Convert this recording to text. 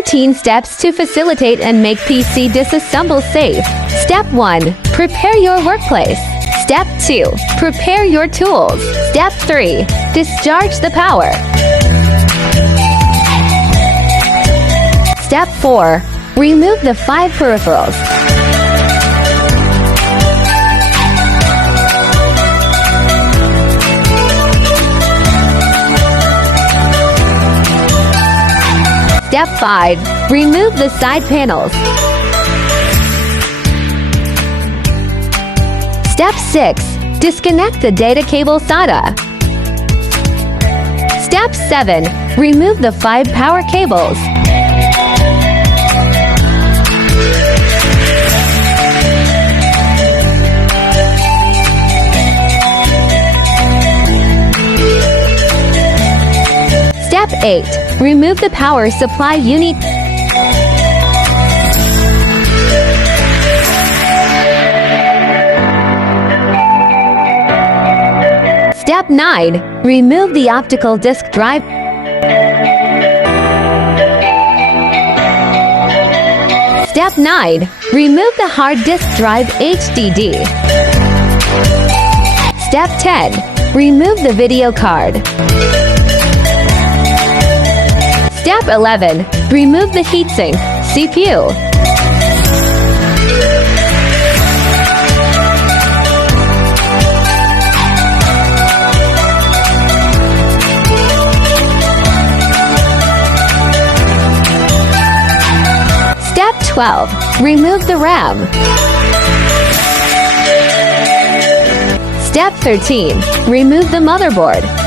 13 steps to facilitate and make PC disassemble safe. Step 1. Prepare your workplace. Step 2. Prepare your tools. Step 3. Discharge the power. Step 4. Remove the 5 peripherals. Step 5. Remove the side panels. Step 6. Disconnect the data cable SATA. Step 7. Remove the 5 power cables. Step 8. Remove the power supply unit. Step 9. Remove the optical disk drive. Step 9. Remove the hard disk drive HDD. Step 10. Remove the video card. Step 11. Remove the heatsink, CPU. Step 12. Remove the RAM. Step 13. Remove the motherboard.